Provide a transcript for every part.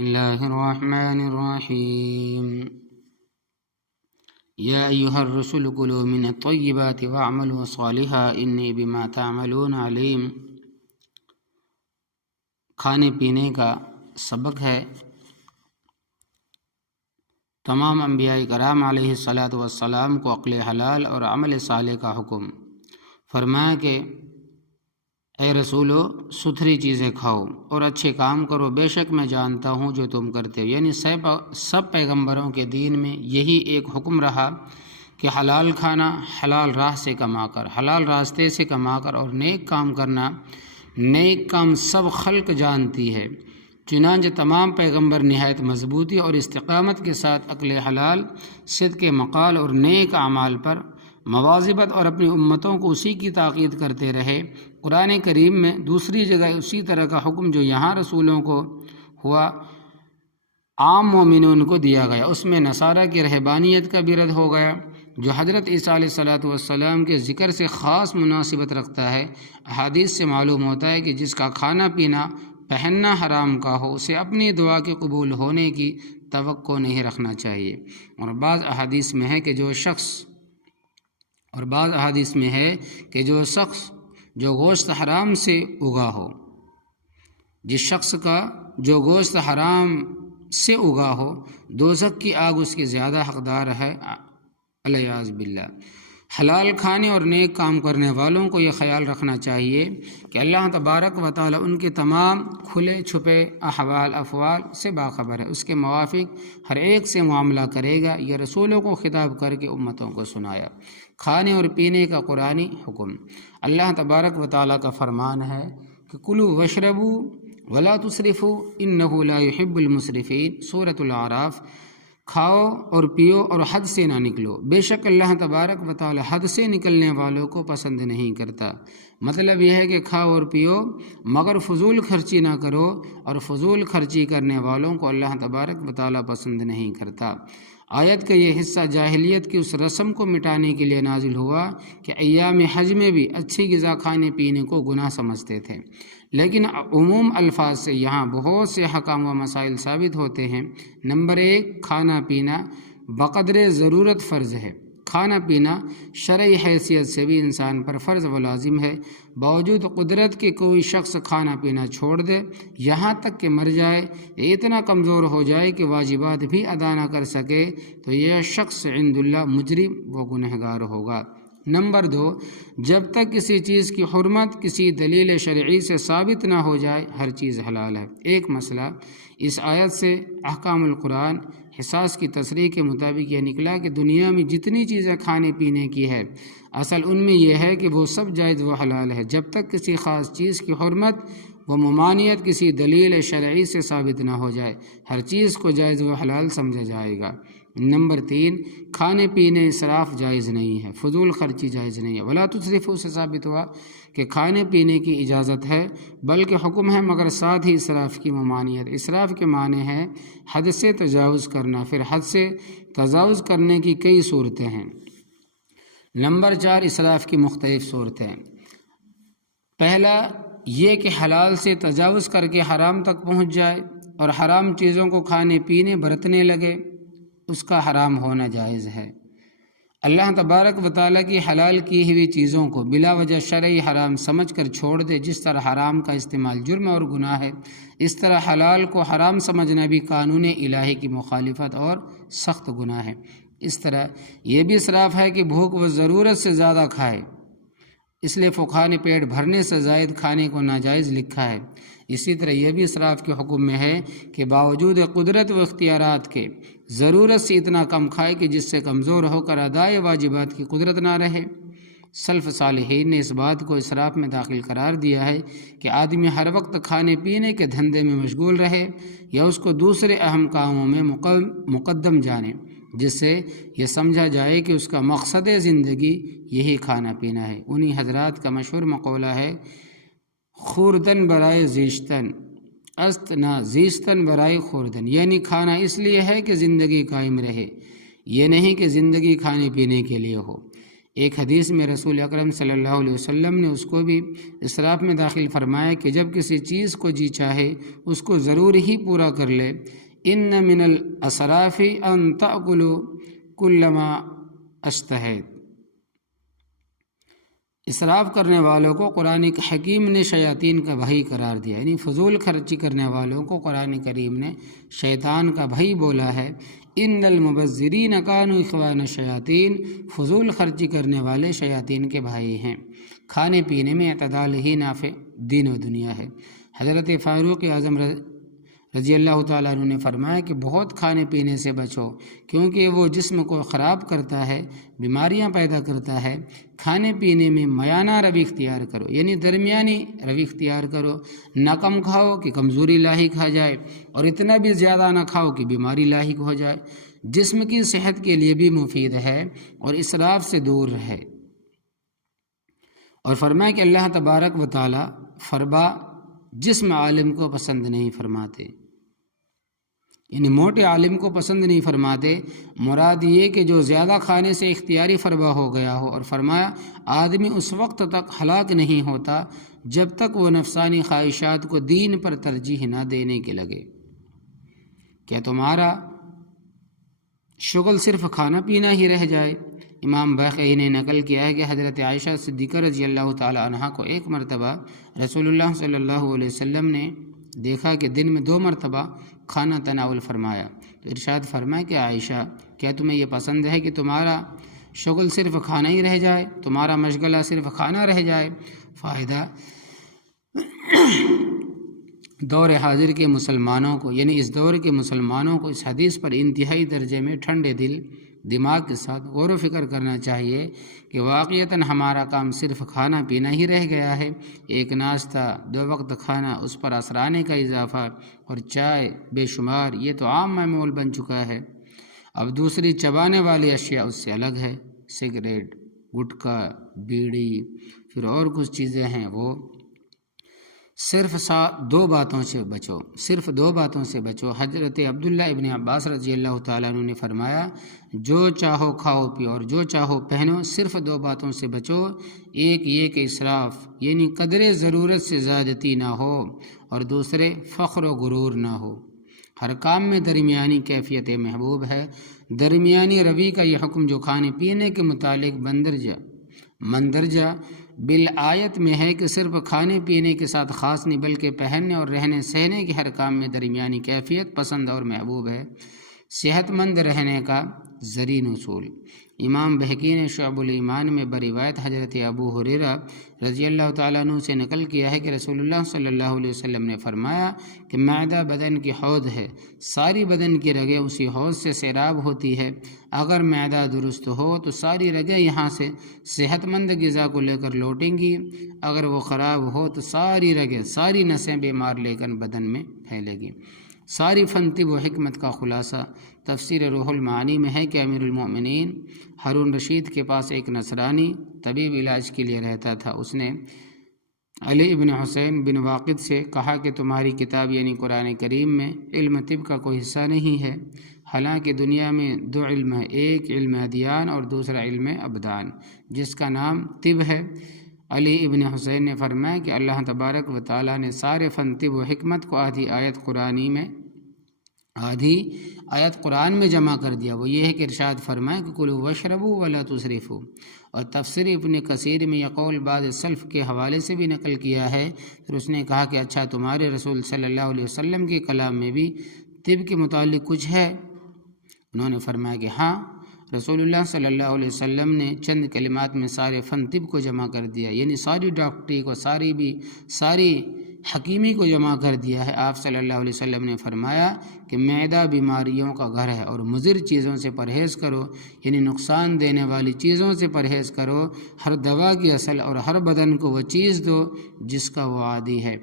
اللہ الرحمن الرحیم یا ایہا الرسل کلوا من الطیبات واعملوا صالحا انی بما تعملون علیم۔ کھانے پینے کا سبق ہے۔ تمام انبیاء کرام علیہ الصلاۃ والسلام کو عقل حلال اور عمل صالح کا حکم فرمایا کہ اے رسولو ستھری چیزیں کھاؤ اور اچھے کام کرو، بے شک میں جانتا ہوں جو تم کرتے ہو۔ یعنی سب پیغمبروں کے دین میں یہی ایک حکم رہا کہ حلال کھانا، حلال راہ سے کما کر، حلال راستے سے کما کر اور نیک کام کرنا۔ نیک کام سب خلق جانتی ہے، چنانچہ تمام پیغمبر نہایت مضبوطی اور استقامت کے ساتھ عقل حلال، صدق مقال اور نیک اعمال پر مواظبت اور اپنی امتوں کو اسی کی تاکید کرتے رہے۔ قرآن کریم میں دوسری جگہ اسی طرح کا حکم جو یہاں رسولوں کو ہوا، عام مومنون کو دیا گیا۔ اس میں نصارہ کی رہبانیت کا بھی رد ہو گیا، جو حضرت عیسیٰ علیہ الصلاۃ والسلام کے ذکر سے خاص مناسبت رکھتا ہے۔ احادیث سے معلوم ہوتا ہے کہ جس کا کھانا پینا پہننا حرام کا ہو، اسے اپنی دعا کے قبول ہونے کی توقع نہیں رکھنا چاہیے۔ اور بعض احادیث میں ہے کہ جو شخص جو گوشت حرام سے اگا ہو، جس شخص کا جو گوشت حرام سے اگا ہو، دوزخ کی آگ اس کی زیادہ حقدار ہے، الیاذ باللہ۔ حلال کھانے اور نیک کام کرنے والوں کو یہ خیال رکھنا چاہیے کہ اللہ تبارک و تعالی ان کے تمام کھلے چھپے احوال افعال سے باخبر ہے، اس کے موافق ہر ایک سے معاملہ کرے گا۔ یہ رسولوں کو خطاب کر کے امتوں کو سنایا۔ کھانے اور پینے کا قرآنی حکم، اللہ تبارک و تعالی کا فرمان ہے کہ کلوا واشربوا ولا تسرفوا انہ لا يحب المسرفین۔ سورۃ الاعراف۔ کھاؤ اور پیو اور حد سے نہ نکلو، بے شک اللہ تبارک و تعالی حد سے نکلنے والوں کو پسند نہیں کرتا۔ مطلب یہ ہے کہ کھاؤ اور پیو مگر فضول خرچی نہ کرو، اور فضول خرچی کرنے والوں کو اللہ تبارک و تعالی پسند نہیں کرتا۔ آیت کا یہ حصہ جاہلیت کی اس رسم کو مٹانے کے لیے نازل ہوا کہ ایام حج میں بھی اچھی غذا کھانے پینے کو گناہ سمجھتے تھے، لیکن عموم الفاظ سے یہاں بہت سے حکام و مسائل ثابت ہوتے ہیں۔ نمبر 1، کھانا پینا بقدر ضرورت فرض ہے۔ کھانا پینا شرعی حیثیت سے بھی انسان پر فرض و لازم ہے۔ باوجود قدرت کے کوئی شخص کھانا پینا چھوڑ دے، یہاں تک کہ مر جائے یا اتنا کمزور ہو جائے کہ واجبات بھی ادا نہ کر سکے، تو یہ شخص عند اللہ مجرم و گنہگار ہوگا۔ نمبر 2، جب تک کسی چیز کی حرمت کسی دلیل شرعی سے ثابت نہ ہو جائے، ہر چیز حلال ہے۔ ایک مسئلہ اس آیت سے احکام القرآن حساس کی تصریح کے مطابق یہ نکلا کہ دنیا میں جتنی چیزیں کھانے پینے کی ہے، اصل ان میں یہ ہے کہ وہ سب جائز و حلال ہے، جب تک کسی خاص چیز کی حرمت و ممانعت کسی دلیل شرعی سے ثابت نہ ہو جائے، ہر چیز کو جائز و حلال سمجھا جائے گا۔ نمبر 3، کھانے پینے اسراف جائز نہیں ہے، فضول خرچی جائز نہیں ہے۔ ولا تسرفوا سے ثابت ہوا کہ کھانے پینے کی اجازت ہے، بلکہ حکم ہے، مگر ساتھ ہی اسراف کی ممانعت۔ اسراف کے معنی ہے حد سے تجاوز کرنا، پھر حد سے تجاوز کرنے کی کئی صورتیں ہیں۔ نمبر 4، اسراف کی مختلف صورتیں۔ پہلا یہ کہ حلال سے تجاوز کر کے حرام تک پہنچ جائے اور حرام چیزوں کو کھانے پینے برتنے لگے، اس کا حرام ہونا جائز ہے۔ اللہ تبارک و تعالیٰ کی حلال کی ہوئی چیزوں کو بلا وجہ شرعی حرام سمجھ کر چھوڑ دے، جس طرح حرام کا استعمال جرم اور گناہ ہے، اس طرح حلال کو حرام سمجھنا بھی قانون الہی کی مخالفت اور سخت گناہ ہے۔ اس طرح یہ بھی اسراف ہے کہ بھوک و ضرورت سے زیادہ کھائے، اس لیے فقہا نے پیٹ بھرنے سے زائد کھانے کو ناجائز لکھا ہے۔ اسی طرح یہ بھی اسراف کے حکم میں ہے کہ باوجود قدرت و اختیارات کے ضرورت سے اتنا کم کھائے کہ جس سے کمزور ہو کر ادائے واجبات کی قدرت نہ رہے۔ سلف صالحین نے اس بات کو اسراف میں داخل قرار دیا ہے کہ آدمی ہر وقت کھانے پینے کے دھندے میں مشغول رہے یا اس کو دوسرے اہم کاموں میں مقدم جانے، جس سے یہ سمجھا جائے کہ اس کا مقصد زندگی یہی کھانا پینا ہے۔ انہی حضرات کا مشہور مقولہ ہے، خوردن برائے زیشتن است نہ زیستن برائے خوردن، یعنی کھانا اس لیے ہے کہ زندگی قائم رہے، یہ نہیں کہ زندگی کھانے پینے کے لیے ہو۔ ایک حدیث میں رسول اکرم صلی اللہ علیہ وسلم نے اس کو بھی اسراف میں داخل فرمایا کہ جب کسی چیز کو جی چاہے اس کو ضرور ہی پورا کر لے۔ ان من الاسراف ان تأکلوا کل ما اشتہیت۔ اسراف کرنے والوں کو قرآن حکیم نے شیاطین کا بھائی قرار دیا، یعنی فضول خرچی کرنے والوں کو قرآن کریم نے شیطان کا بھائی بولا ہے۔ ان المبذرین کانوا اخوان الشیاطین، فضول خرچی کرنے والے شیاطین کے بھائی ہیں۔ کھانے پینے میں اعتدال ہی نافع دین و دنیا ہے۔ حضرت فاروق اعظم رضی اللہ تعالیٰ عنہ نے فرمایا کہ بہت کھانے پینے سے بچو، کیونکہ وہ جسم کو خراب کرتا ہے، بیماریاں پیدا کرتا ہے۔ کھانے پینے میں میانہ روی اختیار کرو، یعنی درمیانی روی اختیار کرو۔ نہ کم کھاؤ کہ کمزوری لاحق آ جائے، اور اتنا بھی زیادہ نہ کھاؤ کہ بیماری لاحق ہو جائے۔ جسم کی صحت کے لیے بھی مفید ہے، اور اسراف سے دور رہے۔ اور فرمایا کہ اللہ تبارک و تعالی فربا جسم عالم کو پسند نہیں فرماتے، یعنی موٹے عالم کو پسند نہیں فرماتے۔ مراد یہ کہ جو زیادہ کھانے سے اختیاری فربا ہو گیا ہو، اور فرمایا آدمی اس وقت تک ہلاک نہیں ہوتا جب تک وہ نفسانی خواہشات کو دین پر ترجیح نہ دینے کے لگے۔ کیا تمہارا شغل صرف کھانا پینا ہی رہ جائے؟ امام باقی نے نقل کیا ہے کہ حضرت عائشہ صدیقہ رضی اللہ تعالی عنہا کو ایک مرتبہ رسول اللہ صلی اللہ علیہ وسلم نے دیکھا کہ دن میں 2 مرتبہ کھانا تناول فرمایا، تو ارشاد فرمایا کہ عائشہ، کیا تمہیں یہ پسند ہے کہ تمہارا شغل صرف کھانا ہی رہ جائے، تمہارا مشغلہ صرف کھانا رہ جائے؟ فائدہ دور حاضر کے مسلمانوں کو، یعنی اس دور کے مسلمانوں کو اس حدیث پر انتہائی درجے میں ٹھنڈے دماغ کے ساتھ غور و فکر کرنا چاہیے کہ واقعتاً ہمارا کام صرف کھانا پینا ہی رہ گیا ہے۔ ایک ناشتہ، 2 وقت کھانا، اس پر اثرانے کا اضافہ، اور چائے بے شمار، یہ تو عام معمول بن چکا ہے۔ اب دوسری چبانے والی اشیاء اس سے الگ ہے، سگریٹ، گٹکا، بیڑی، پھر اور کچھ چیزیں ہیں، وہ صرف 2 باتوں سے بچو۔ حضرت عبداللہ ابن عباس رضی اللہ تعالیٰ عنہ نے فرمایا، جو چاہو کھاؤ پیو اور جو چاہو پہنو، صرف 2 باتوں سے بچو۔ ایک یہ کہ اسراف، یعنی قدر ضرورت سے زیادتی نہ ہو، اور دوسرے فخر و غرور نہ ہو۔ ہر کام میں درمیانی کیفیت محبوب ہے۔ درمیانی روی کا یہ حکم جو کھانے پینے کے متعلق مندرجہ بالآیت میں ہے کہ صرف کھانے پینے کے ساتھ خاص نہیں، بلکہ پہننے اور رہنے سہنے کے ہر کام میں درمیانی کیفیت پسند اور محبوب ہے۔ صحت مند رہنے کا زرین اصول۔ امام بہقی نے شعب الایمان میں بروایت حضرت ابو ہریرہ رضی اللہ تعالیٰ عنہ سے نقل کیا ہے کہ رسول اللہ صلی اللہ علیہ وسلم نے فرمایا کہ معدہ بدن کی حوض ہے، ساری بدن کی رگیں اسی حوض سے سیراب ہوتی ہے۔ اگر معدہ درست ہو تو ساری رگیں یہاں سے صحت مند غذا کو لے کر لوٹیں گی، اگر وہ خراب ہو تو ساری رگیں، ساری نسیں بیمار لے کر بدن میں پھیلے گی۔ ساری فن طب و حکمت کا خلاصہ تفسیر روح المعانی میں ہے کہ امیر المومنین ہارون رشید کے پاس ایک نصرانی طبیب علاج کے لیے رہتا تھا۔ اس نے علی ابن حسین بن واقد سے کہا کہ تمہاری کتاب یعنی قرآن کریم میں علم طب کا کوئی حصہ نہیں ہے، حالانکہ دنیا میں 2 علم ہیں، ایک علم ادیان اور دوسرا علم ابدان، جس کا نام طب ہے۔ علی ابن حسین نے فرمایا کہ اللہ تبارک و تعالیٰ نے سارے فن طب و حکمت کو آدھی آیت قرآن میں جمع کر دیا۔ وہ یہ ہے کہ ارشاد فرمائے کہ کلوا واشربوا ولا تسرفوا۔ اور تفسیر ابن کثیر میں یہ قول بعض سلف کے حوالے سے بھی نقل کیا ہے۔ پھر اس نے کہا کہ اچھا تمہارے رسول صلی اللہ علیہ وسلم کے کلام میں بھی طب کے متعلق کچھ ہے؟ انہوں نے فرمایا کہ ہاں، رسول اللہ صلی اللہ علیہ وسلم نے چند کلمات میں سارے فن طب کو جمع کر دیا، یعنی ساری ڈاکٹری کو، ساری حکیمی کو جمع کر دیا ہے۔ آپ صلی اللہ علیہ وسلم نے فرمایا کہ معدہ بیماریوں کا گھر ہے، اور مضر چیزوں سے پرہیز کرو، یعنی نقصان دینے والی چیزوں سے پرہیز کرو۔ ہر دوا کی اصل اور ہر بدن کو وہ چیز دو جس کا وہ عادی ہے۔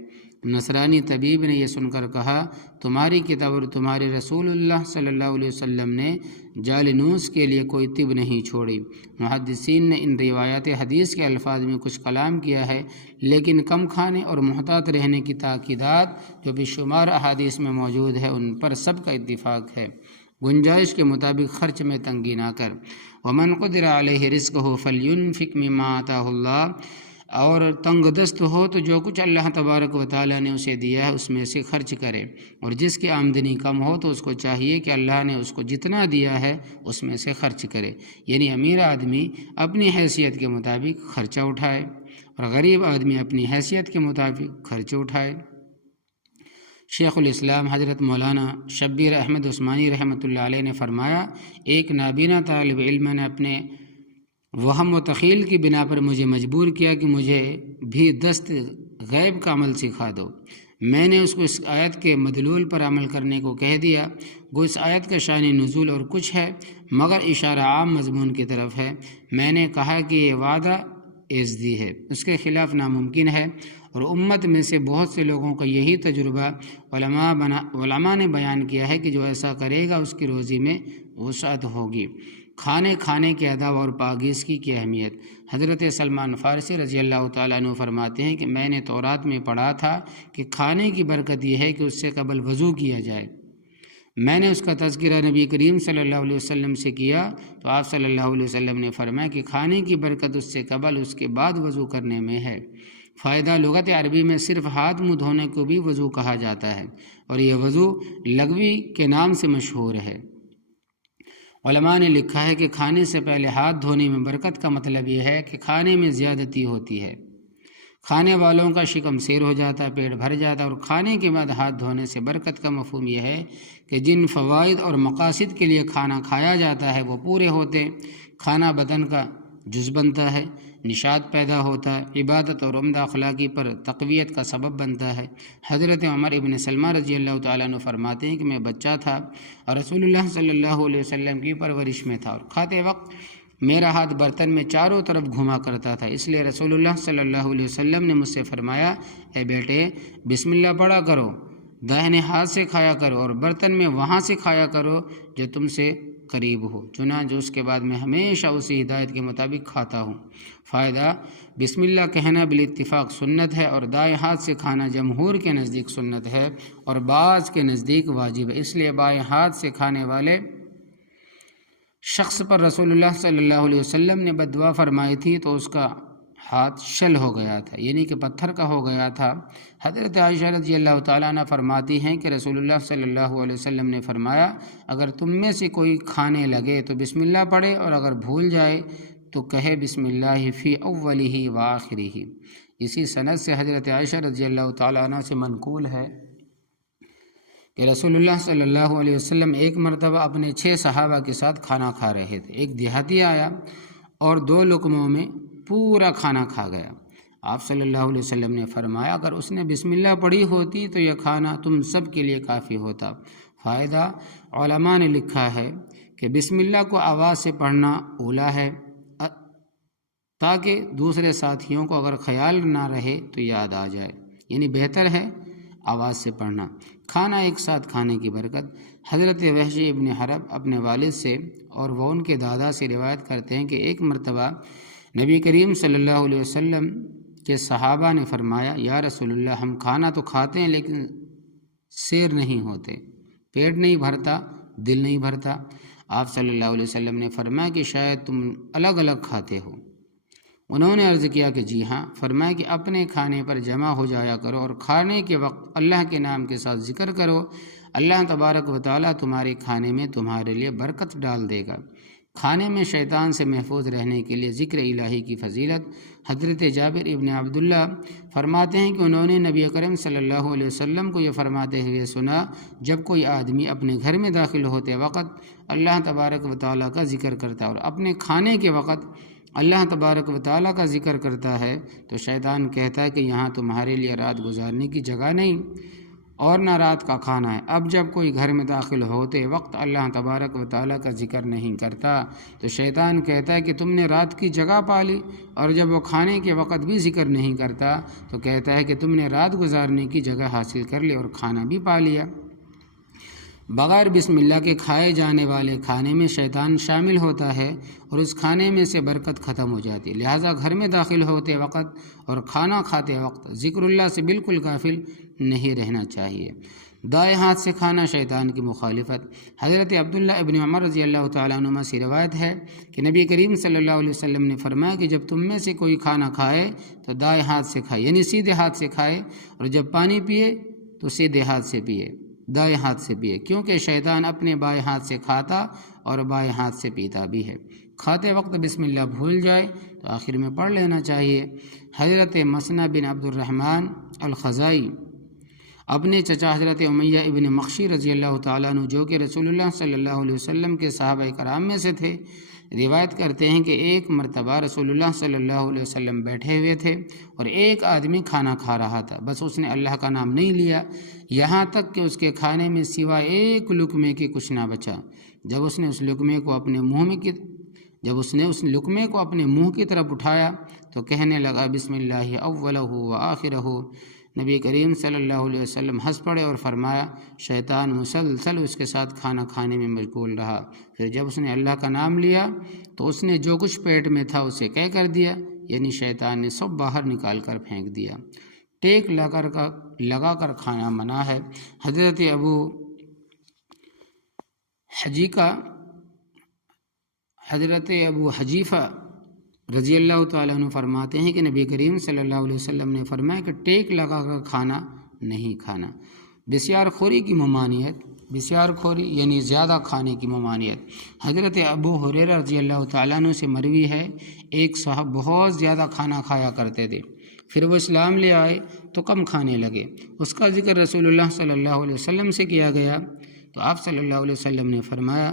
نصرانی طبیب نے یہ سن کر کہا، تمہاری کتاب اور تمہارے رسول اللہ صلی اللہ علیہ وسلم نے جالنوس کے لیے کوئی طب نہیں چھوڑی۔ محدثین نے ان روایات حدیث کے الفاظ میں کچھ کلام کیا ہے، لیکن کم کھانے اور محتاط رہنے کی تاکیدات جو بے شمار احادیث میں موجود ہے ان پر سب کا اتفاق ہے۔ گنجائش کے مطابق خرچ میں تنگی نہ کر۔ ومن قدر علیہ رزقہ فلینفق مما آتاہ اللہ، اور تنگ دست ہو تو جو کچھ اللہ تبارک و تعالیٰ نے اسے دیا ہے اس میں سے خرچ کرے، اور جس کی آمدنی کم ہو تو اس کو چاہیے کہ اللہ نے اس کو جتنا دیا ہے اس میں سے خرچ کرے، یعنی امیر آدمی اپنی حیثیت کے مطابق خرچہ اٹھائے اور غریب آدمی اپنی حیثیت کے مطابق خرچہ اٹھائے۔ شیخ الاسلام حضرت مولانا شبیر احمد عثمانی رحمۃ اللہ علیہ نے فرمایا، ایک نابینا طالب علم نے اپنے وہم و تخیل کی بنا پر مجھے مجبور کیا کہ مجھے بھی دست غیب کا عمل سکھا دو۔ میں نے اس کو اس آیت کے مدلول پر عمل کرنے کو کہہ دیا، گو اس آیت کا شان نزول اور کچھ ہے مگر اشارہ عام مضمون کی طرف ہے۔ میں نے کہا کہ یہ وعدہ عزدی ہے، اس کے خلاف ناممکن ہے، اور امت میں سے بہت سے لوگوں کا یہی تجربہ علماء نے بیان کیا ہے کہ جو ایسا کرے گا اس کی روزی میں وسعت ہوگی۔ کھانے کے ادب اور پاکیزگی کی اہمیت۔ حضرت سلمان فارسی رضی اللہ تعالیٰ عنہ فرماتے ہیں کہ میں نے تورات میں پڑھا تھا کہ کھانے کی برکت یہ ہے کہ اس سے قبل وضو کیا جائے۔ میں نے اس کا تذکرہ نبی کریم صلی اللہ علیہ وسلم سے کیا تو آپ صلی اللہ علیہ وسلم نے فرمایا کہ کھانے کی برکت اس سے قبل اس کے بعد وضو کرنے میں ہے۔ فائدہ، لغت عربی میں صرف ہاتھ منہ دھونے کو بھی وضو کہا جاتا ہے، اور یہ وضو لغوی کے نام سے مشہور ہے۔ علماء نے لکھا ہے کہ کھانے سے پہلے ہاتھ دھونے میں برکت کا مطلب یہ ہے کہ کھانے میں زیادتی ہوتی ہے، کھانے والوں کا شکم سیر ہو جاتا ہے، پیٹ بھر جاتا ہے، اور کھانے کے بعد ہاتھ دھونے سے برکت کا مفہوم یہ ہے کہ جن فوائد اور مقاصد کے لیے کھانا کھایا جاتا ہے وہ پورے ہوتے ہیں۔ کھانا بدن کا جز بنتا ہے، نشاط پیدا ہوتا ہے، عبادت اور عمدہ اخلاقی پر تقویت کا سبب بنتا ہے۔ حضرت عمر ابن سلمہ رضی اللہ تعالیٰ عنہ فرماتے ہیں کہ میں بچہ تھا اور رسول اللہ صلی اللہ علیہ وسلم کی پرورش میں تھا، اور کھاتے وقت میرا ہاتھ برتن میں چاروں طرف گھوما کرتا تھا، اس لیے رسول اللہ صلی اللہ علیہ وسلم نے مجھ سے فرمایا، اے بیٹے بسم اللہ پڑھا کرو، داہنے ہاتھ سے کھایا کرو اور برتن میں وہاں سے کھایا کرو جو تم سے قریب ہو۔ چنانچہ اس کے بعد میں ہمیشہ اسی ہدایت کے مطابق کھاتا ہوں۔ فائدہ، بسم اللہ کہنا بالاتفاق سنت ہے، اور دائیں ہاتھ سے کھانا جمہور کے نزدیک سنت ہے اور بعض کے نزدیک واجب ہے، اس لیے بائیں ہاتھ سے کھانے والے شخص پر رسول اللہ صلی اللہ علیہ وسلم نے بد دعا فرمائی تھی تو اس کا ہاتھ شل ہو گیا تھا، یعنی کہ پتھر کا ہو گیا تھا۔ حضرت عائشہ رضی اللہ تعالیٰ عنہ فرماتی ہیں کہ رسول اللہ صلی اللہ علیہ وسلم نے فرمایا، اگر تم میں سے کوئی کھانے لگے تو بسم اللہ پڑھے، اور اگر بھول جائے تو کہے بسم اللہ فی اولہ و آخرہ۔ اسی سند سے حضرت عائشہ رضی اللہ تعالیٰ عنہ سے منقول ہے کہ رسول اللہ صلی اللہ علیہ وسلم ایک مرتبہ اپنے 6 صحابہ کے ساتھ کھانا کھا رہے تھے۔ ایک دیہاتی آیا اور 2 لقموں میں پورا کھانا کھا گیا۔ آپ صلی اللہ علیہ وسلم نے فرمایا، اگر اس نے بسم اللہ پڑھی ہوتی تو یہ کھانا تم سب کے لیے کافی ہوتا۔ فائدہ، علماء نے لکھا ہے کہ بسم اللہ کو آواز سے پڑھنا اولا ہے تاکہ دوسرے ساتھیوں کو اگر خیال نہ رہے تو یاد آ جائے، یعنی بہتر ہے آواز سے پڑھنا۔ کھانا ایک ساتھ کھانے کی برکت۔ حضرت وحشی ابن حرب اپنے والد سے اور وہ ان کے دادا سے روایت کرتے ہیں کہ ایک مرتبہ نبی کریم صلی اللہ علیہ وسلم کے صحابہ نے فرمایا، یا رسول اللہ، ہم کھانا تو کھاتے ہیں لیکن سیر نہیں ہوتے، پیٹ نہیں بھرتا، دل نہیں بھرتا۔ آپ صلی اللہ علیہ وسلم نے فرمایا کہ شاید تم الگ الگ کھاتے ہو۔ انہوں نے عرض کیا کہ جی ہاں۔ فرمایا کہ اپنے کھانے پر جمع ہو جایا کرو اور کھانے کے وقت اللہ کے نام کے ساتھ ذکر کرو، اللہ تبارک و تعالیٰ تمہارے کھانے میں تمہارے لیے برکت ڈال دے گا۔ کھانے میں شیطان سے محفوظ رہنے کے لیے ذکر الہی کی فضیلت۔ حضرت جابر ابن عبداللہ فرماتے ہیں کہ انہوں نے نبی اکرم صلی اللہ علیہ وسلم کو یہ فرماتے ہوئے سنا، جب کوئی آدمی اپنے گھر میں داخل ہوتے وقت اللہ تبارک و تعالیٰ کا ذکر کرتا ہے اور اپنے کھانے کے وقت اللہ تبارک و تعالیٰ کا ذکر کرتا ہے تو شیطان کہتا ہے کہ یہاں تمہارے لیے رات گزارنے کی جگہ نہیں اور نہ رات کا کھانا ہے۔ اب جب کوئی گھر میں داخل ہوتے وقت اللہ تبارک و تعالیٰ کا ذکر نہیں کرتا تو شیطان کہتا ہے کہ تم نے رات کی جگہ پا لی، اور جب وہ کھانے کے وقت بھی ذکر نہیں کرتا تو کہتا ہے کہ تم نے رات گزارنے کی جگہ حاصل کر لی اور کھانا بھی پا لیا۔ بغیر بسم اللہ کے کھائے جانے والے کھانے میں شیطان شامل ہوتا ہے اور اس کھانے میں سے برکت ختم ہو جاتی ہے، لہٰذا گھر میں داخل ہوتے وقت اور کھانا کھاتے وقت ذکر اللہ سے بالکل غافل نہیں رہنا چاہیے۔ دائیں ہاتھ سے کھانا شیطان کی مخالفت۔ حضرت عبداللہ ابن عمر رضی اللہ تعالیٰ عنہما سے روایت ہے کہ نبی کریم صلی اللہ علیہ وسلم نے فرمایا کہ جب تم میں سے کوئی کھانا کھائے تو دائیں ہاتھ سے کھائے، یعنی سیدھے ہاتھ سے کھائے، اور جب پانی پیے تو سیدھے ہاتھ سے پیے، دائیں ہاتھ سے پیے، کیونکہ شیطان اپنے بائیں ہاتھ سے کھاتا اور بائیں ہاتھ سے پیتا بھی ہے۔ کھاتے وقت بسم اللہ بھول جائے تو آخر میں پڑھ لینا چاہیے۔ حضرت مسنہ بن عبد الرحمن الخزائی اپنے چچا حضرت امیہ ابن مخشی رضی اللہ تعالیٰ عنہ جو کہ رسول اللہ صلی اللہ علیہ وسلم کے صحابہ کرام میں سے تھے، روایت کرتے ہیں کہ ایک مرتبہ رسول اللہ صلی اللہ علیہ وسلم بیٹھے ہوئے تھے اور ایک آدمی کھانا کھا رہا تھا، بس اس نے اللہ کا نام نہیں لیا، یہاں تک کہ اس کے کھانے میں سوائے ایک لقمے کے کچھ نہ بچا۔ جب اس نے اس لقمے کو اپنے منہ کی طرف اٹھایا تو کہنے لگا بسم اللہ اولہ و آخرہ۔ نبی کریم صلی اللہ علیہ وسلم ہنس پڑے اور فرمایا شیطان مسلسل اس کے ساتھ کھانا کھانے میں مشغول رہا، پھر جب اس نے اللہ کا نام لیا تو اس نے جو کچھ پیٹ میں تھا اسے کہہ کر دیا، یعنی شیطان نے سب باہر نکال کر پھینک دیا۔ ٹیک لگا کر کھانا منع ہے۔ حضرت ابو حجیفہ رضی اللہ تعالیٰ عنہ فرماتے ہیں کہ نبی کریم صلی اللہ علیہ وسلم نے فرمایا کہ ٹیک لگا کر کھانا نہیں کھانا۔ بسیار خوری کی ممانعت، بسیار خوری یعنی زیادہ کھانے کی ممانعت۔ حضرت ابو ہریرہ رضی اللہ تعالیٰ عنہ سے مروی ہے ایک صاحب بہت زیادہ کھانا کھایا کرتے تھے، پھر وہ اسلام لے آئے تو کم کھانے لگے۔ اس کا ذکر رسول اللہ صلی اللہ علیہ وسلم سے کیا گیا تو آپ صلی اللہ علیہ وسلم نے فرمایا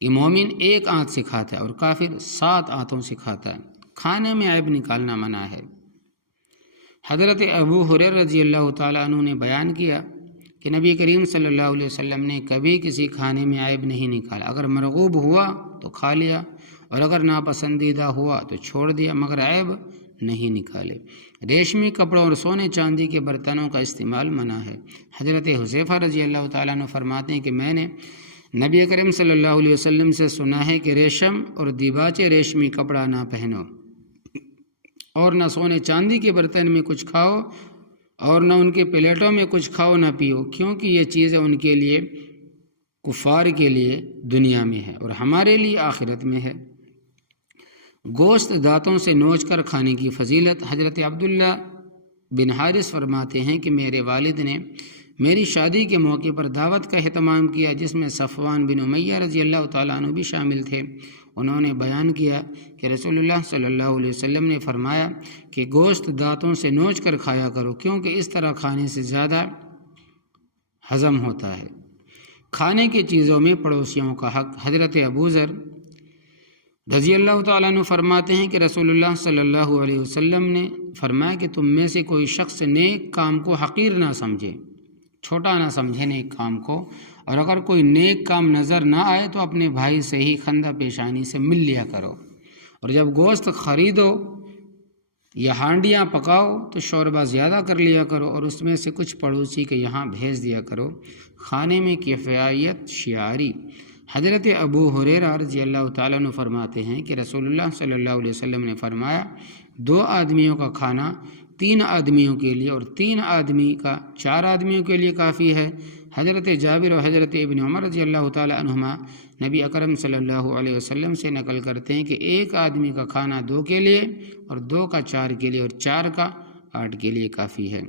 کہ مومن ایک آنت سے کھاتا ہے اور کافر 7 آنتوں سے کھاتا ہے، کھانے میں عیب نکالنا منع ہے۔ حضرت ابو ہریرہ رضی اللہ تعالیٰ عنہ نے بیان کیا کہ نبی کریم صلی اللہ علیہ وسلم نے کبھی کسی کھانے میں عیب نہیں نکالا، اگر مرغوب ہوا تو کھا لیا اور اگر ناپسندیدہ ہوا تو چھوڑ دیا، مگر عیب نہیں نکالے۔ ریشمی کپڑوں اور سونے چاندی کے برتنوں کا استعمال منع ہے۔ حضرت حذیفہ رضی اللہ تعالیٰ عنہ فرماتے ہیں کہ میں نے نبی کریم صلی اللہ علیہ وسلم سے سنا ہے کہ ریشم اور دیباچے ریشمی کپڑا نہ پہنو اور نہ سونے چاندی کے برتن میں کچھ کھاؤ اور نہ ان کے پلیٹوں میں کچھ کھاؤ نہ پیو، کیونکہ یہ چیزیں ان کے لیے، کفار کے لیے دنیا میں ہے اور ہمارے لیے آخرت میں ہے۔ گوشت دانتوں سے نوچ کر کھانے کی فضیلت۔ حضرت عبداللہ بن حارث فرماتے ہیں کہ میرے والد نے میری شادی کے موقع پر دعوت کا اہتمام کیا جس میں صفوان بن امیہ رضی اللہ تعالیٰ عنہ بھی شامل تھے۔ انہوں نے بیان کیا کہ رسول اللہ صلی اللہ علیہ وسلم نے فرمایا کہ گوشت دانتوں سے نوچ کر کھایا کرو، کیونکہ اس طرح کھانے سے زیادہ ہضم ہوتا ہے۔ کھانے کی چیزوں میں پڑوسیوں کا حق۔ حضرت ابو ذر رضی اللہ تعالیٰ عنہ فرماتے ہیں کہ رسول اللہ صلی اللہ علیہ وسلم نے فرمایا کہ تم میں سے کوئی شخص نیک کام کو حقیر نہ سمجھے، چھوٹا نہ سمجھے نیک کام کو، اور اگر کوئی نیک کام نظر نہ آئے تو اپنے بھائی سے ہی خندہ پیشانی سے مل لیا کرو، اور جب گوشت خریدو یا ہانڈیاں پکاؤ تو شوربہ زیادہ کر لیا کرو اور اس میں سے کچھ پڑوسی کے یہاں بھیج دیا کرو۔ کھانے میں کفایت شعاری۔ حضرت ابو ہریرہ رضی اللہ تعالیٰ عنہ فرماتے ہیں کہ رسول اللہ صلی اللہ علیہ وسلم نے فرمایا 2 آدمیوں کا کھانا 3 آدمیوں کے لیے اور 3 آدمی کا 4 آدمیوں کے لیے کافی ہے۔ حضرت جابر اور حضرت ابن عمر رضی اللہ تعالیٰ عنہما نبی اکرم صلی اللہ علیہ وسلم سے نقل کرتے ہیں کہ 1 آدمی کا کھانا 2 کے لیے اور 2 کا 4 کے لیے اور 4 کا 8 کے لیے کافی ہے۔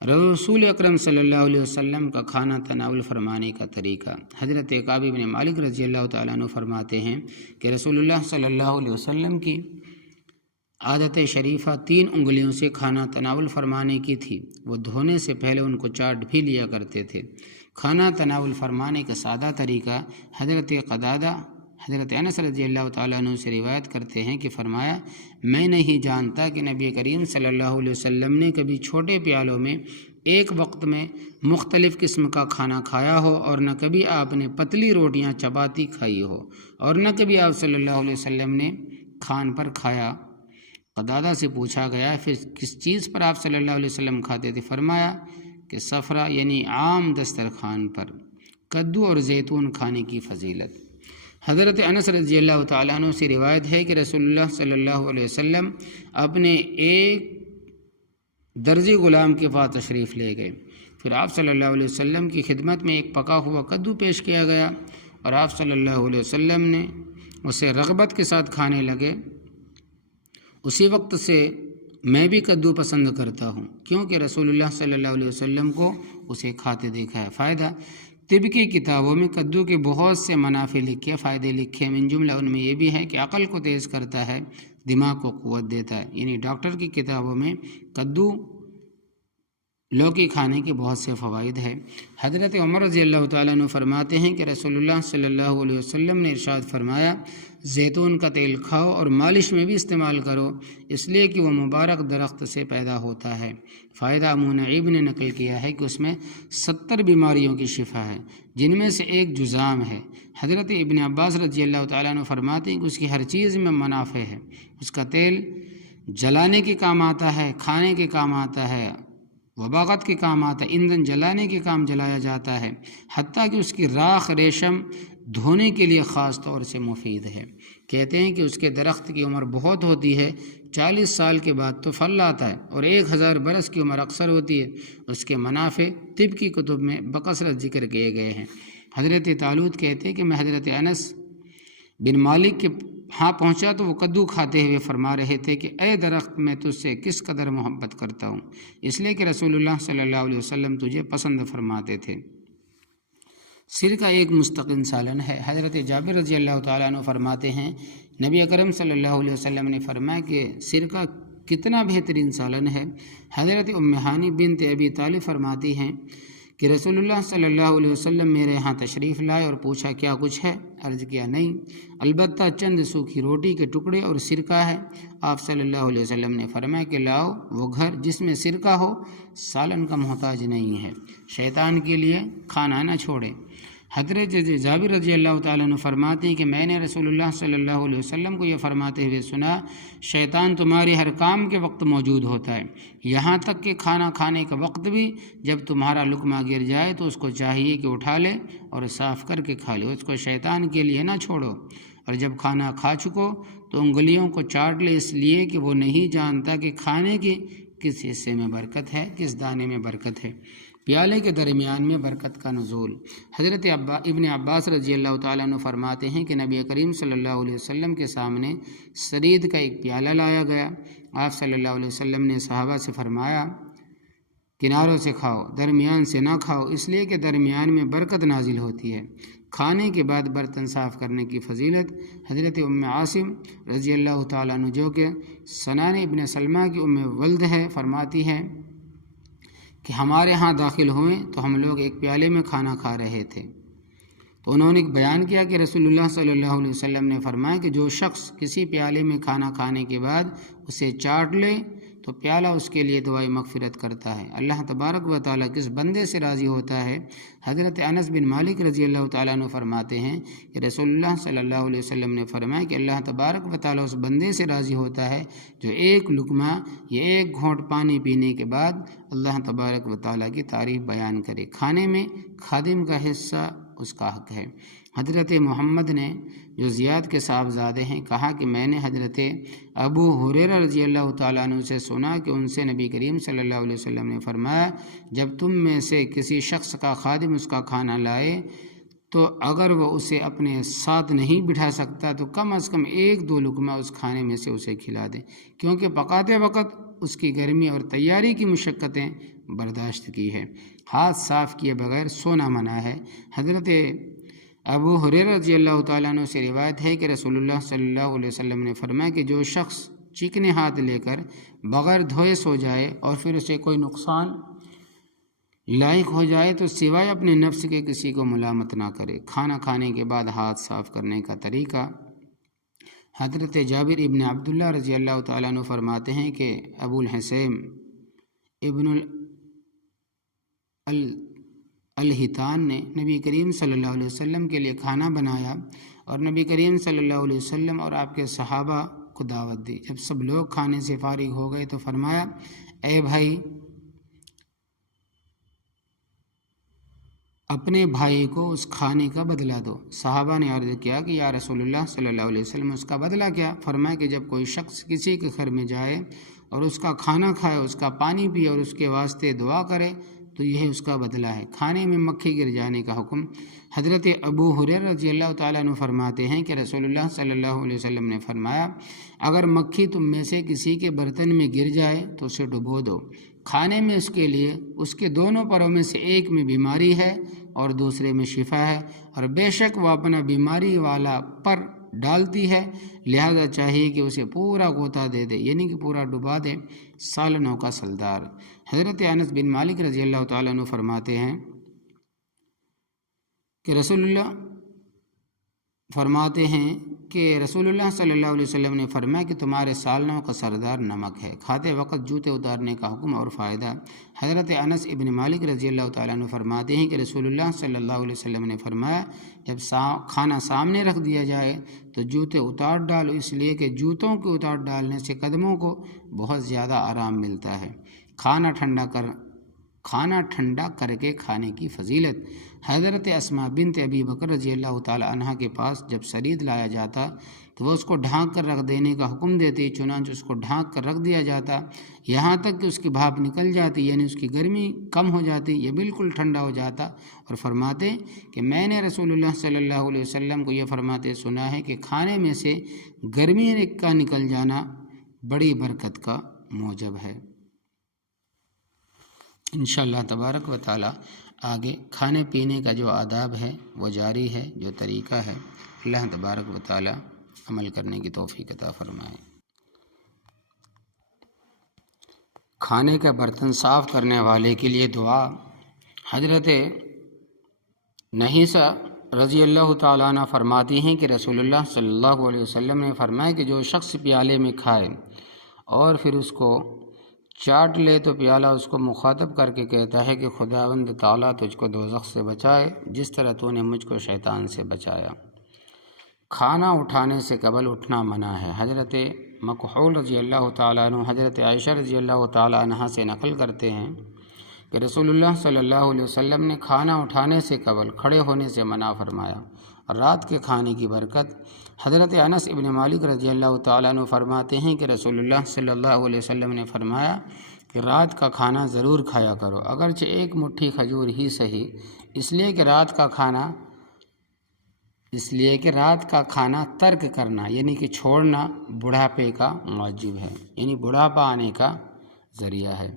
رسول اکرم صلی اللہ علیہ وسلم کا کھانا تناول فرمانے کا طریقہ۔ حضرت کعب بن مالک رضی اللہ تعالیٰ عنہ فرماتے ہیں کہ رسول اللہ صلی اللہ علیہ وسلم کی عادت شریفہ 3 انگلیوں سے کھانا تناول فرمانے کی تھی، وہ دھونے سے پہلے ان کو چاٹ بھی لیا کرتے تھے۔ کھانا تناول فرمانے کا سادہ طریقہ۔ حضرت قتادہ حضرت انس رضی اللہ تعالیٰ عنہ سے روایت کرتے ہیں کہ فرمایا میں نہیں جانتا کہ نبی کریم صلی اللہ علیہ وسلم نے کبھی چھوٹے پیالوں میں ایک وقت میں مختلف قسم کا کھانا کھایا ہو، اور نہ کبھی آپ نے پتلی روٹیاں چپاتی کھائی ہو، اور نہ کبھی آپ صلی اللہ علیہ وسلم نے کھان پر کھایا۔ قتادہ سے پوچھا گیا پھر کس چیز پر آپ صلی اللہ علیہ وسلم کھاتے تھے؟ فرمایا کہ سفرہ یعنی عام دسترخوان پر کدو اور زیتون کھانے کی فضیلت۔ حضرت انس رضی اللہ تعالیٰ عنہ سے روایت ہے کہ رسول اللہ صلی اللہ علیہ وسلم اپنے ایک درزی غلام کے پاس تشریف لے گئے۔ پھر آپ صلی اللہ علیہ وسلم کی خدمت میں ایک پکا ہوا کدو پیش کیا گیا اور آپ صلی اللہ علیہ وسلم نے اسے رغبت کے ساتھ کھانے لگے۔ اسی وقت سے میں بھی کدو پسند کرتا ہوں، کیونکہ رسول اللہ صلی اللہ علیہ وسلم کو اسے کھاتے دیکھا ہے۔ فائدہ: طب کی کتابوں میں کدو کے بہت سے منافع لکھے، فائدے لکھے، من جملہ ان میں یہ بھی ہے کہ عقل کو تیز کرتا ہے، دماغ کو قوت دیتا ہے۔ یعنی ڈاکٹر کی کتابوں میں کدو لوکی کھانے کے بہت سے فوائد ہیں۔ حضرت عمر رضی اللہ تعالیٰ عنہ فرماتے ہیں کہ رسول اللہ صلی اللہ علیہ وسلم نے ارشاد فرمایا، زیتون کا تیل کھاؤ اور مالش میں بھی استعمال کرو، اس لیے کہ وہ مبارک درخت سے پیدا ہوتا ہے۔ فائدہ: ابو نعیم نے نقل کیا ہے کہ اس میں 70 بیماریوں کی شفا ہے، جن میں سے ایک جذام ہے۔ حضرت ابن عباس رضی اللہ تعالیٰ عنہ فرماتے ہیں کہ اس کی ہر چیز میں منافع ہے۔ اس کا تیل جلانے کے کام آتا ہے، کھانے کے کام آتا ہے، وباغت کے کام آتا ہے، ایندھن جلانے کے کام جلایا جاتا ہے، حتیٰ کہ اس کی راکھ ریشم دھونے کے لیے خاص طور سے مفید ہے۔ کہتے ہیں کہ اس کے درخت کی عمر بہت ہوتی ہے، 40 سال کے بعد تو پھل آتا ہے، اور 1000 برس کی عمر اکثر ہوتی ہے۔ اس کے منافع طب کی کتب میں بکثرت ذکر کیے گئے ہیں۔ حضرت طالوت کہتے ہیں کہ میں حضرت انس بن مالک کے ہاں پہنچا تو وہ کدو کھاتے ہوئے فرما رہے تھے کہ اے درخت، میں تجھ سے کس قدر محبت کرتا ہوں، اس لیے کہ رسول اللہ صلی اللہ علیہ وسلم تجھے پسند فرماتے تھے۔ سرکہ ایک مستقل سالن ہے۔ حضرت جابر رضی اللہ تعالیٰ عنہ فرماتے ہیں، نبی اکرم صلی اللہ علیہ وسلم نے فرمایا کہ سرکہ کتنا بہترین سالن ہے۔ حضرت ام ہانی بنت ابی طالب فرماتی ہیں کہ رسول اللہ صلی اللہ علیہ وسلم میرے ہاں تشریف لائے اور پوچھا کیا کچھ ہے؟ عرض کیا نہیں، البتہ چند سوکھی روٹی کے ٹکڑے اور سرکہ ہے۔ آپ صلی اللہ علیہ وسلم نے فرمایا کہ لاؤ، وہ گھر جس میں سرکہ ہو سالن کا محتاج نہیں ہے، شیطان کے لیے کھانا نہ چھوڑے۔ حضرت جابر رضی اللہ تعالیٰ عنہ فرماتے ہیں کہ میں نے رسول اللہ صلی اللہ علیہ وسلم کو یہ فرماتے ہوئے سنا، شیطان تمہارے ہر کام کے وقت موجود ہوتا ہے، یہاں تک کہ کھانا کھانے کا وقت بھی۔ جب تمہارا لقمہ گر جائے تو اس کو چاہیے کہ اٹھا لے اور صاف کر کے کھا لے، اس کو شیطان کے لیے نہ چھوڑو، اور جب کھانا کھا چکو تو انگلیوں کو چاٹ لے، اس لیے کہ وہ نہیں جانتا کہ کھانے کی کس حصے میں برکت ہے، کس دانے میں برکت ہے۔ پیالے کے درمیان میں برکت کا نزول۔ حضرت ابن عباس رضی اللہ تعالیٰ عنہ فرماتے ہیں کہ نبی کریم صلی اللہ علیہ وسلم کے سامنے ثرید کا ایک پیالہ لایا گیا۔ آپ صلی اللہ علیہ وسلم نے صحابہ سے فرمایا، کناروں سے کھاؤ، درمیان سے نہ کھاؤ، اس لیے کہ درمیان میں برکت نازل ہوتی ہے۔ کھانے کے بعد برتن صاف کرنے کی فضیلت۔ حضرت ام عاصم رضی اللہ تعالیٰ عنہ جو کہ سنان ابن سلمہ کی ام ولد ہے، فرماتی ہے کہ ہمارے ہاں داخل ہوئے تو ہم لوگ ایک پیالے میں کھانا کھا رہے تھے، تو انہوں نے بیان کیا کہ رسول اللہ صلی اللہ علیہ وسلم نے فرمایا کہ جو شخص کسی پیالے میں کھانا کھانے کے بعد اسے چاٹ لے تو پیالہ اس کے لیے دعائے مغفرت کرتا ہے۔ اللہ تبارک و تعالیٰ کس بندے سے راضی ہوتا ہے؟ حضرت انس بن مالک رضی اللہ تعالیٰ عنہ فرماتے ہیں کہ رسول اللہ صلی اللہ علیہ وسلم نے فرمایا کہ اللہ تبارک و تعالیٰ اس بندے سے راضی ہوتا ہے جو ایک لقمہ یا ایک گھونٹ پانی پینے کے بعد اللہ تبارک و تعالیٰ کی تعریف بیان کرے۔ کھانے میں خادم کا حصہ اس کا حق ہے۔ حضرت محمد نے جو زیاد کے صاحبزادے ہیں کہا کہ میں نے حضرت ابو ہریرہ رضی اللہ تعالیٰ عنہ سے سنا کہ ان سے نبی کریم صلی اللہ علیہ وسلم نے فرمایا، جب تم میں سے کسی شخص کا خادم اس کا کھانا لائے تو اگر وہ اسے اپنے ساتھ نہیں بٹھا سکتا تو کم از کم 1-2 لقمہ اس کھانے میں سے اسے کھلا دے، کیونکہ پکاتے وقت اس کی گرمی اور تیاری کی مشقتیں برداشت کی ہے۔ ہاتھ صاف کیے بغیر سونا منع ہے۔ حضرت ابو ہریرہ رضی اللہ تعالیٰ عنہ سے روایت ہے کہ رسول اللہ صلی اللہ علیہ وسلم نے فرمایا کہ جو شخص چکنے ہاتھ لے کر بغیر دھوئے سو جائے اور پھر اسے کوئی نقصان لاحق ہو جائے تو سوائے اپنے نفس کے کسی کو ملامت نہ کرے۔ کھانا کھانے کے بعد ہاتھ صاف کرنے کا طریقہ۔ حضرت جابر ابن عبداللہ رضی اللہ تعالیٰ عنہ فرماتے ہیں کہ ابو الحسین ابن الہتان نے نبی کریم صلی اللہ علیہ وسلم کے لیے کھانا بنایا اور نبی کریم صلی اللہ علیہ وسلم اور آپ کے صحابہ کو دعوت دی۔ جب سب لوگ کھانے سے فارغ ہو گئے تو فرمایا، اے بھائی، اپنے بھائی کو اس کھانے کا بدلہ دو۔ صحابہ نے عرض کیا کہ یا رسول اللہ صلی اللہ علیہ وسلم اس کا بدلہ کیا؟ فرمایا کہ جب کوئی شخص کسی کے گھر میں جائے اور اس کا کھانا کھائے، اس کا پانی پیے اور اس کے واسطے دعا کرے تو یہ اس کا بدلہ ہے۔ کھانے میں مکھی گر جانے کا حکم، حضرت ابو ہریرہ رضی اللہ تعالیٰ عنہ فرماتے ہیں کہ رسول اللہ صلی اللہ علیہ وسلم نے فرمایا، اگر مکھی تم میں سے کسی کے برتن میں گر جائے تو اسے ڈبو دو، کھانے میں اس کے لیے اس کے دونوں پروں میں سے ایک میں بیماری ہے اور دوسرے میں شفا ہے، اور بے شک وہ اپنا بیماری والا پر ڈالتی ہے، لہذا چاہیے کہ اسے پورا غوطہ دے دے، یعنی کہ پورا ڈبا دے۔ سالنوں کا سلدار، حضرت انس بن مالک رضی اللہ تعالیٰ عنہ فرماتے ہیں کہ رسول اللہ صلی اللہ علیہ وسلم نے فرمایا کہ تمہارے سالنوں کا سردار نمک ہے، کھاتے وقت جوتے اتارنے کا حکم اور فائدہ۔ حضرت انس ابن مالک رضی اللہ تعالیٰ عنہ فرماتے ہیں کہ رسول اللہ صلی اللہ علیہ وسلم نے فرمایا، جب کھانا سامنے رکھ دیا جائے تو جوتے اتار ڈالو، اس لیے کہ جوتوں کے اتار ڈالنے سے قدموں کو بہت زیادہ آرام ملتا ہے۔ کھانا ٹھنڈا کر کے کھانے کی فضیلت، حضرت اسماء بنت ابی بکر رضی اللہ تعالی عنہ کے پاس جب سرید لایا جاتا تو وہ اس کو ڈھانک کر رکھ دینے کا حکم دیتی، چنانچہ اس کو ڈھانک کر رکھ دیا جاتا یہاں تک کہ اس کی بھاپ نکل جاتی، یعنی اس کی گرمی کم ہو جاتی، یہ بالکل ٹھنڈا ہو جاتا، اور فرماتے کہ میں نے رسول اللہ صلی اللہ علیہ وسلم کو یہ فرماتے سنا ہے کہ کھانے میں سے گرمی کا نکل جانا بڑی برکت کا موجب ہے۔ انشاءاللہ تبارک و تعالی آگے کھانے پینے کا جو آداب ہے وہ جاری ہے، جو طریقہ ہے، اللہ تبارک و تعالی عمل کرنے کی توفیق عطا فرمائے۔ کھانے کا برتن صاف کرنے والے کے لیے دعا، حضرت نحیسہ رضی اللہ تعالیٰ عنہ فرماتی ہیں کہ رسول اللہ صلی اللہ علیہ وسلم نے فرمایا کہ جو شخص پیالے میں کھائے اور پھر اس کو چاٹ لے تو پیالہ اس کو مخاطب کر کے کہتا ہے کہ خداوند تعالیٰ تجھ کو دوزخ سے بچائے جس طرح تو نے مجھ کو شیطان سے بچایا۔ کھانا اٹھانے سے قبل اٹھنا منع ہے، حضرت مکحول رضی اللہ تعالیٰ عنہ حضرت عائشہ رضی اللہ تعالیٰ عنہ سے نقل کرتے ہیں کہ رسول اللہ صلی اللہ علیہ وسلم نے کھانا اٹھانے سے قبل کھڑے ہونے سے منع فرمایا۔ رات کے کھانے کی برکت، حضرت انس ابن مالک رضی اللہ تعالیٰ عنہ فرماتے ہیں کہ رسول اللہ صلی اللہ علیہ وسلم نے فرمایا کہ رات کا کھانا ضرور کھایا کرو، اگرچہ ایک مٹھی کھجور ہی صحیح، اس لیے کہ رات کا کھانا ترک کرنا یعنی کہ چھوڑنا بڑھاپے کا موجب ہے، یعنی بڑھاپا آنے کا ذریعہ ہے۔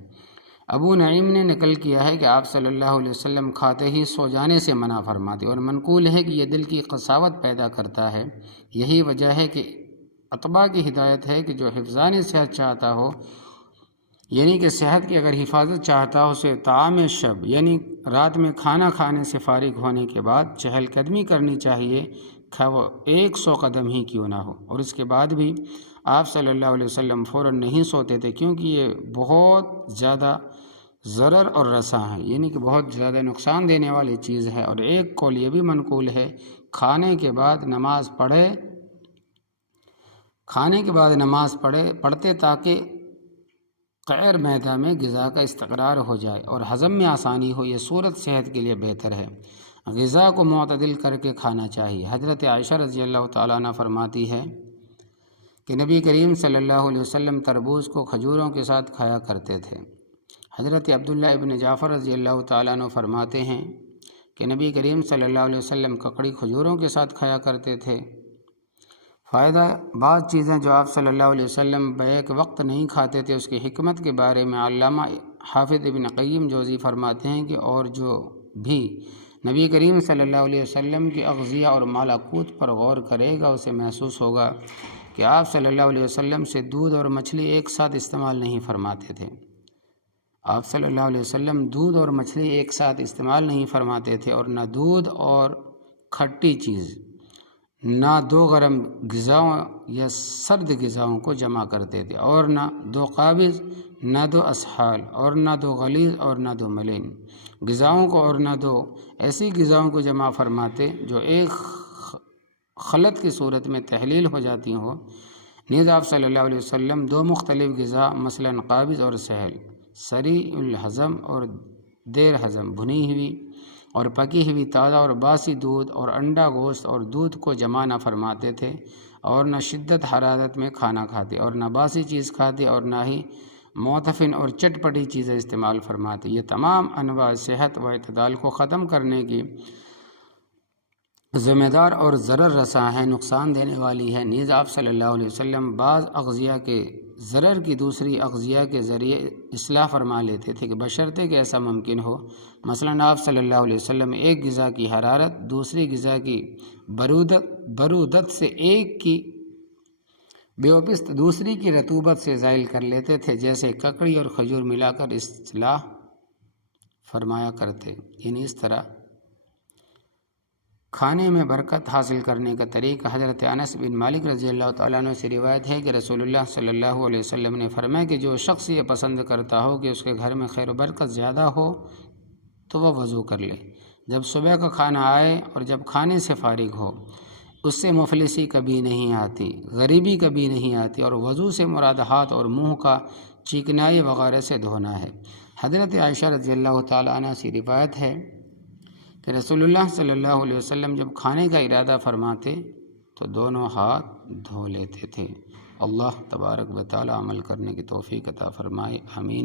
ابو نعیم نے نقل کیا ہے کہ آپ صلی اللہ علیہ وسلم کھاتے ہی سو جانے سے منع فرماتے، اور منقول ہے کہ یہ دل کی قساوت پیدا کرتا ہے۔ یہی وجہ ہے کہ اتباع کی ہدایت ہے کہ جو حفظان صحت چاہتا ہو، یعنی کہ صحت کی اگر حفاظت چاہتا ہو، اسے طعام شب یعنی رات میں کھانا کھانے سے فارغ ہونے کے بعد چہل قدمی کرنی چاہیے، خواہ وہ 100 قدم ہی کیوں نہ ہو۔ اور اس کے بعد بھی آپ صلی اللہ علیہ وسلم فوراً نہیں سوتے تھے، کیونکہ یہ بہت زیادہ ضرر اور رساں ہے، یعنی کہ بہت زیادہ نقصان دینے والی چیز ہے۔ اور ایک قول یہ بھی منقول ہے، کھانے کے بعد نماز پڑھتے تاکہ قعر معدہ میں غذا کا استقرار ہو جائے اور ہضم میں آسانی ہو، یہ صورت صحت کے لیے بہتر ہے۔ غذا کو معتدل کر کے کھانا چاہیے۔ حضرت عائشہ رضی اللہ تعالیٰ عنہ فرماتی ہے کہ نبی کریم صلی اللہ علیہ وسلم تربوز کو کھجوروں کے ساتھ کھایا کرتے تھے۔ حضرت عبداللہ ابن جعفر رضی اللہ تعالیٰ عنہ فرماتے ہیں کہ نبی کریم صلی اللہ علیہ وسلم ککڑی کھجوروں کے ساتھ کھایا کرتے تھے۔ فائدہ، بعض چیزیں جو آپ صلی اللہ علیہ وسلم بیک وقت نہیں کھاتے تھے، اس کی حکمت کے بارے میں علامہ حافظ ابن قیم جوزی فرماتے ہیں کہ اور جو بھی نبی کریم صلی اللہ علیہ وسلم کی اغذیہ اور مالاکوت پر غور کرے گا، اسے محسوس ہوگا کہ آپ صلی اللہ علیہ وسلم سے دودھ اور مچھلی ایک ساتھ استعمال نہیں فرماتے تھے۔ آپ صلی اللہ علیہ وسلم دودھ اور مچھلی ایک ساتھ استعمال نہیں فرماتے تھے، اور نہ دودھ اور کھٹی چیز، نہ دو گرم غذاؤں یا سرد غذاؤں کو جمع کرتے تھے، اور نہ دو قابض، نہ دو اسحال، اور نہ دو غلیظ اور نہ دو ملین غذاؤں کو، اور نہ دو ایسی غذاؤں کو جمع فرماتے جو ایک خلط کی صورت میں تحلیل ہو جاتی ہوں۔ نیز آپ صلی اللہ علیہ وسلم دو مختلف غذا مثلاً قابض اور سہل، سریع الہضم اور دیر ہضم، بھنی ہوئی اور پکی ہوئی تازہ اور باسی دودھ اور انڈا گوشت اور دودھ کو جمع نہ فرماتے تھے، اور نہ شدت حرارت میں کھانا کھاتے اور نہ باسی چیز کھاتے اور نہ ہی معتفن اور چٹپٹی چیزیں استعمال فرماتے۔ یہ تمام انواع صحت و اعتدال کو ختم کرنے کی ذمہ دار اور ضرر رساں ہے، نقصان دینے والی ہے۔ نیز آپ صلی اللہ علیہ وسلم بعض اغذیہ کے ضرر کی دوسری اغذیہ کے ذریعے اصلاح فرما لیتے تھے کہ بشرطے کہ ایسا ممکن ہو۔ مثلاً آپ صلی اللہ علیہ وسلم ایک غذا کی حرارت دوسری غذا کی برودت سے، ایک کی بیوپست دوسری کی رطوبت سے زائل کر لیتے تھے، جیسے ککڑی اور کھجور ملا کر اصلاح فرمایا کرتے۔ یعنی اس طرح کھانے میں برکت حاصل کرنے کا طریقہ حضرت انس بن مالک رضی اللہ تعالیٰ عنہ سے روایت ہے کہ رسول اللہ صلی اللہ علیہ وسلم نے فرمایا کہ جو شخص یہ پسند کرتا ہو کہ اس کے گھر میں خیر و برکت زیادہ ہو تو وہ وضو کر لے جب صبح کا کھانا آئے اور جب کھانے سے فارغ ہو۔ اس سے مفلسی کبھی نہیں آتی، غریبی کبھی نہیں آتی، اور وضو سے مراد ہاتھ اور منہ کا چکنائی وغیرہ سے دھونا ہے۔ حضرت عائشہ رضی اللہ تعالیٰ عنہ سے روایت ہے کہ رسول اللہ صلی اللہ علیہ وسلم جب کھانے کا ارادہ فرماتے تو دونوں ہاتھ دھو لیتے تھے۔ اللہ تبارک و تعالی عمل کرنے کی توفیق عطا فرمائے، آمین۔